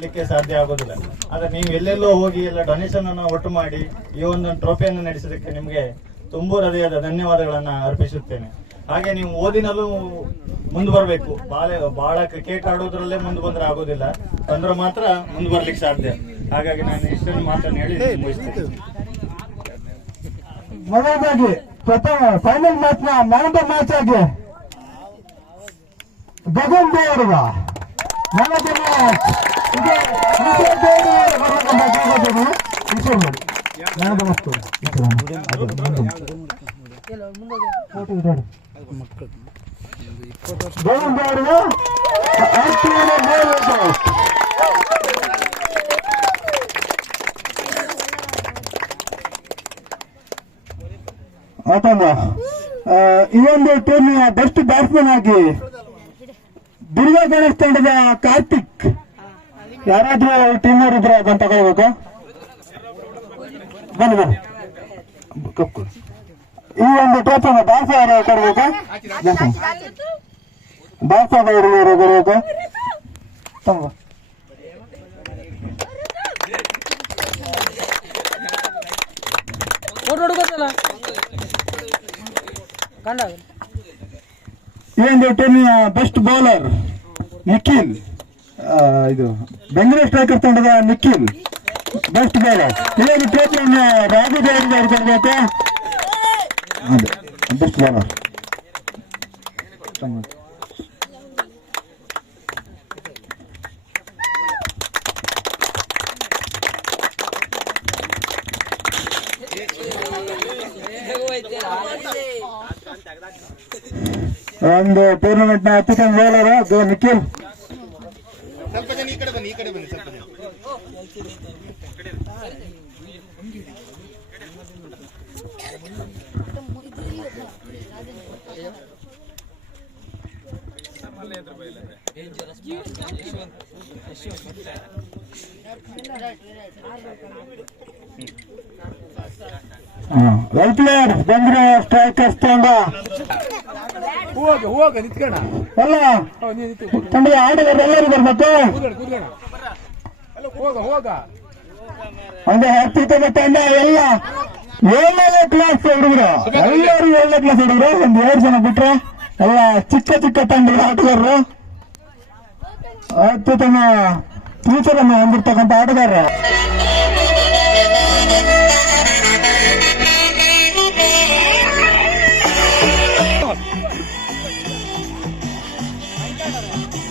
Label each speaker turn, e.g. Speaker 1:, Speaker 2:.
Speaker 1: ಮಾಡಲಿಕ್ಕೆ ಸಾಧ್ಯ ಆಗೋದಿಲ್ಲ. ಆದ್ರೆ ನೀವು ಎಲ್ಲೆಲ್ಲೋ ಹೋಗಿ ಎಲ್ಲ ಡೊನೇಷನ್ ಅನ್ನು ಒಟ್ಟು ಮಾಡಿ ಈ ಒಂದು ಟ್ರೋಫಿಯನ್ನು ನಡೆಸೋದಕ್ಕೆ ನಿಮಗೆ ತುಂಬು ಹೃದಯದ ಧನ್ಯವಾದಗಳನ್ನು ಅರ್ಪಿಸುತ್ತೇನೆ. ಹಾಗೆ ನೀವು ಓದಿನಲ್ಲೂ ಮುಂದೆ ಬರಬೇಕು. ಬಾಳೆ ಬಹಳ ಕ್ರಿಕೆಟ್ ಆಡೋದ್ರಲ್ಲೇ ಮುಂದೆ ಬಂದ್ರೆ ಆಗೋದಿಲ್ಲ. ಅಂದ್ರೆ ಮಾತ್ರ ಮುಂದೆ ಬರ್ಲಿಕ್ಕೆ ಸಾಧ್ಯ. ಹಾಗಾಗಿ ನಾನು ಇಷ್ಟನ್ನು ಮಾತನ್ನು ಹೇಳಿ ಮುಗಿಸ್ತೇನೆ.
Speaker 2: ಮೊದಲದಾಗಿ ಪ್ರಥಮ ಫೈನಲ್ ಮ್ಯಾಚ್ನ ಮ್ಯಾನ್ ಆಫ್ ಮ್ಯಾಚ್ ಆಗಿ ಗಗನ್ ದೇವರ ಮ್ಯಾನ್ ಮ್ಯಾಚ್ ಮ್ಯಾಚ್ ಈ ಒಂದು ಟೂರ್ನಿಯ ಬೆಸ್ಟ್ ಬ್ಯಾಟ್ಸ್ಮನ್ ಆಗಿ ದುರ್ಗಾ ಗಣೇಶ್ ತಂಡದ ಕಾರ್ತಿಕ್. ಯಾರಾದ್ರೂ ಟೀಮ್ ಅವ್ರು ಇದ್ರೆ ಅದನ್ನ ತಗೊಳ್ಬೇಕು? ಬನ್ನಿ ಬನ್ನಿ. ಕಪ್ ಕೊಡಿ. ಈ ಒಂದು ಟ್ರೋಫಿನ ದಾಸ ಅವರು ಕೊಡ್ಬೇಕಾ? ದಾಸ ಅವರು ಕೊಡ್ಬೇಕು? ತಮ್ಮ
Speaker 3: ಫೋಟೋ ಹುಡುಗೋದಲ್ಲ ಕಂಡ.
Speaker 2: ಈ ಒಂದು ಟೂರ್ನಿಯ ಬೆಸ್ಟ್ ಬೌಲರ್ ನಿಖಿಲ್. ಆ, ಇದು ಬೆಂಗಳೂರು ಸ್ಟ್ರೈಕರ್ ತಂಡದ ನಿಖಿಲ್ ಬೆಸ್ಟ್ ಬೇರೆ ಟೂರ್ನಿಯನ್ನು ರಾಜು ಬೇರೆ ಅವ್ರು ಕೊಡ್ಬೇಕು ಅದೇ ಬೆಸ್ಟ್ ಬೌಲರ್ ಒಂದು ಟೂರ್ನಮೆಂಟ್ನ ಅತ್ಯುತ್ತಮ ಬೌಲರ್ ನಿಖಿಲ್.
Speaker 4: ಕಡೆ ಬನ್ನಿ ಸ್ವಲ್ಪ
Speaker 2: ವೆಲ್ ಪ್ಲೇಯರ್ ಬೆಂಗಳೂರು ಸ್ಟ್ರೈಕರ್ಸ್ ತಂಡ.
Speaker 3: ಹೋಗ ಹೋಗ ನಿಂತ್ಕೋಣ ಆಟಗಾರ
Speaker 2: ತಂಡದ ಆಟಗಾರರು ಎಲ್ಲರೂ ಬರ್ಬೇಕು ಅಂದ್ರೆ ಅತ್ಯುತ್ತಮ ತಂಡ ಎಲ್ಲ. ಏಳನೇ ಕ್ಲಾಸ್ ಹುಡುಗರು. ಎಲ್ಲರೂ ಏಳನೇ ಕ್ಲಾಸ್ ಹುಡುಗರು. ಒಂದ್ ಎರಡು ಜನ ಬಿಟ್ರೆ ಎಲ್ಲ ಚಿಕ್ಕ ಚಿಕ್ಕ ತಂಡದ ಆಟಗಾರರು. ಅತ್ಯುತ್ತಮ ಫ್ಯೂಚರ್ ಅನ್ನು ಹೊಂದಿರ್ತಕ್ಕಂಥ ಆಟಗಾರರು. क्या कर रहे हैं